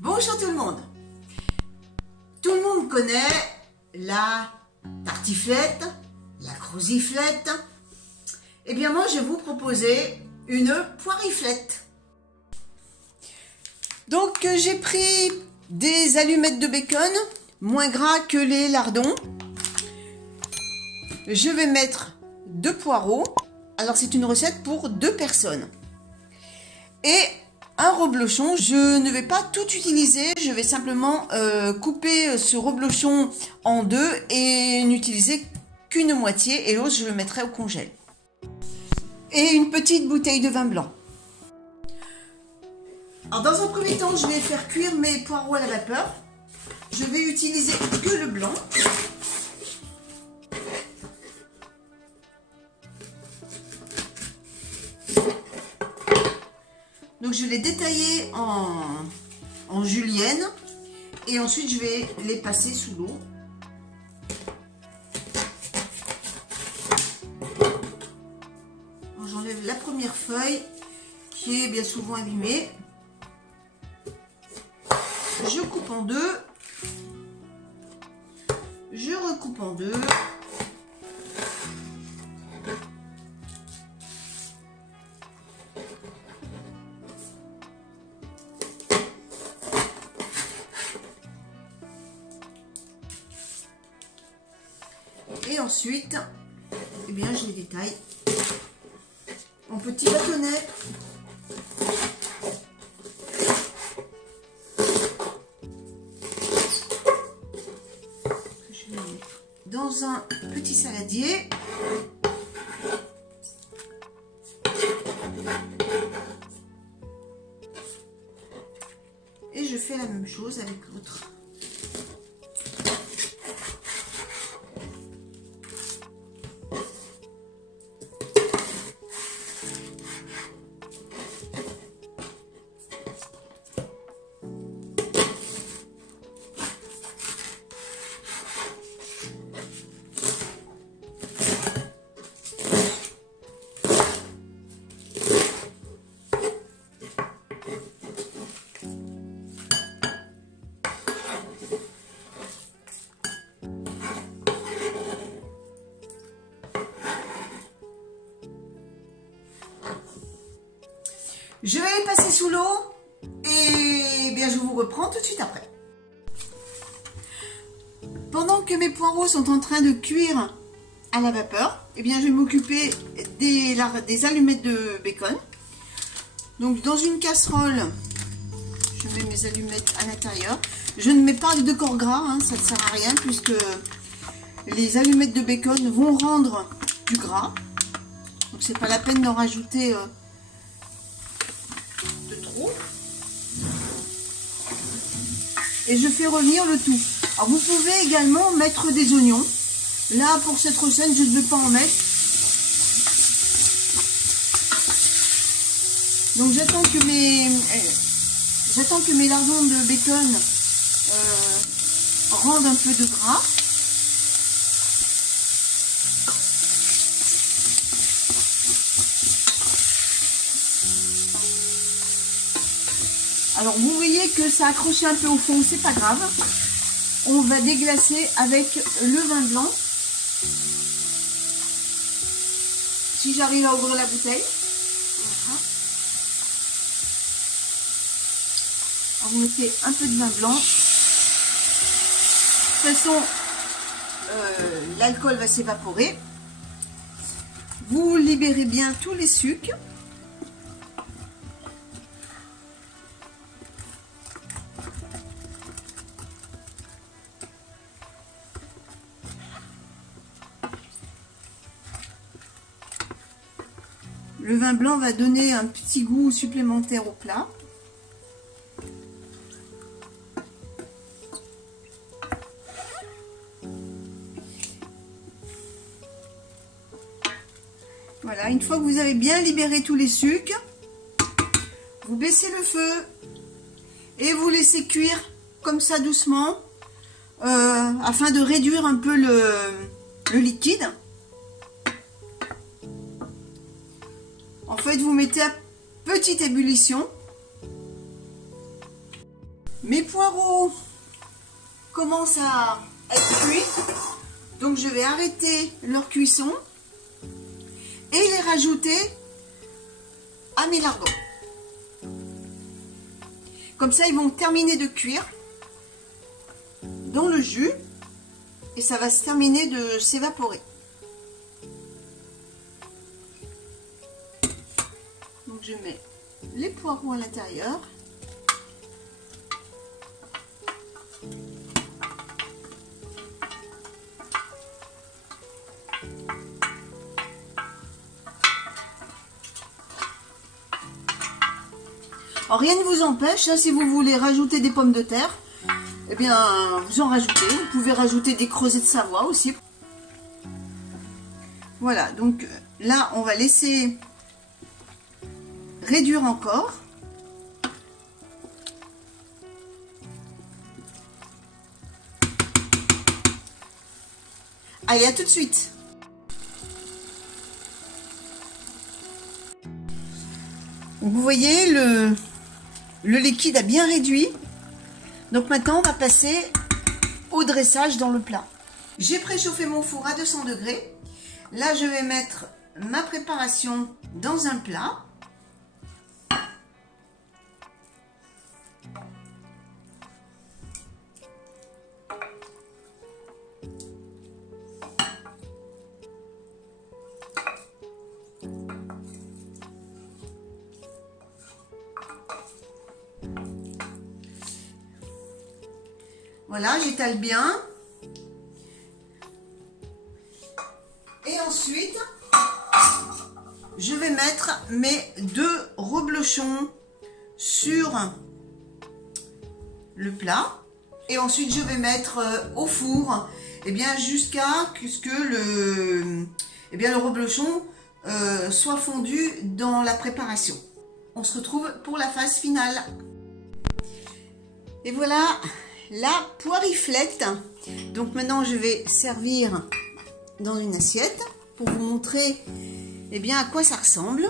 Bonjour tout le monde. Tout le monde connaît la tartiflette, la croziflette. Eh bien moi je vais vous proposer une poiriflette. Donc j'ai pris des allumettes de bacon, moins gras que les lardons. Je vais mettre 2 poireaux. Alors c'est une recette pour 2 personnes. Et un reblochon, je ne vais pas tout utiliser, je vais simplement couper ce reblochon en 2 et n'utiliser qu'une moitié et l'autre je le mettrai au congèle. Et une petite bouteille de vin blanc. Alors dans un premier temps, je vais faire cuire mes poireaux à la vapeur. Je vais utiliser que le blanc. Donc je vais les détailler en julienne et ensuite je vais les passer sous l'eau. J'enlève la première feuille qui est bien souvent abîmée. Je coupe en 2. Je recoupe en 2. Et ensuite, eh bien, je les détaille en petits bâtonnets. Je vais mettre dans un petit saladier. Et je fais la même chose avec l'autre. Je vais les passer sous l'eau et bien je vous reprends tout de suite après. Pendant que mes poireaux sont en train de cuire à la vapeur, eh bien je vais m'occuper des allumettes de bacon. Donc dans une casserole, je mets mes allumettes à l'intérieur. Je ne mets pas de corps gras, hein, ça ne sert à rien puisque les allumettes de bacon vont rendre du gras. Donc c'est pas la peine d'en rajouter de trop. Et je fais revenir le tout. Alors vous pouvez également mettre des oignons. Là pour cette recette je ne vais pas en mettre. Donc j'attends que mes lardons de bacon rendent un peu de gras. Alors vous voyez que ça a accroché un peu au fond, c'est pas grave. On va déglacer avec le vin blanc. Si j'arrive à ouvrir la bouteille. Voilà. Alors vous mettez un peu de vin blanc. De toute façon, l'alcool va s'évaporer. Vous libérez bien tous les sucs. Le vin blanc va donner un petit goût supplémentaire au plat. Voilà, une fois que vous avez bien libéré tous les sucs, vous baissez le feu et vous laissez cuire comme ça doucement afin de réduire un peu le liquide. En fait, vous mettez à petite ébullition Mes poireaux commencent à être cuits, donc je vais arrêter leur cuisson et les rajouter à mes lardons. Comme ça, ils vont terminer de cuire dans le jus et ça va se terminer de s'évaporer. Donc je mets les poireaux à l'intérieur. Alors, rien ne vous empêche, hein, si vous voulez rajouter des pommes de terre, eh bien, vous en rajoutez. Vous pouvez rajouter des creusets de Savoie aussi. Voilà, donc là, on va laisser réduire encore. Allez, à tout de suite. Vous voyez, le liquide a bien réduit. Donc maintenant, on va passer au dressage dans le plat. J'ai préchauffé mon four à 200 degrés. Là, je vais mettre ma préparation dans un plat. Voilà, j'étale bien. Et ensuite, je vais mettre mes 2 reblochons sur le plat. Et ensuite, je vais mettre au four, eh bien, jusqu'à ce que le reblochon soit fondu dans la préparation. On se retrouve pour la phase finale. Et voilà la poiriflette. Donc maintenant, je vais servir dans une assiette pour vous montrer eh bien, à quoi ça ressemble.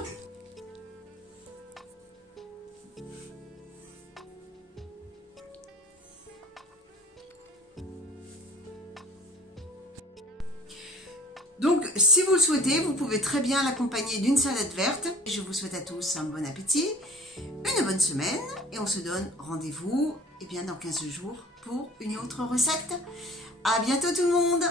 Donc, si vous le souhaitez, vous pouvez très bien l'accompagner d'une salade verte. Je vous souhaite à tous un bon appétit, une bonne semaine et on se donne rendez-vous eh bien, dans 15 jours pour une autre recette. À bientôt tout le monde!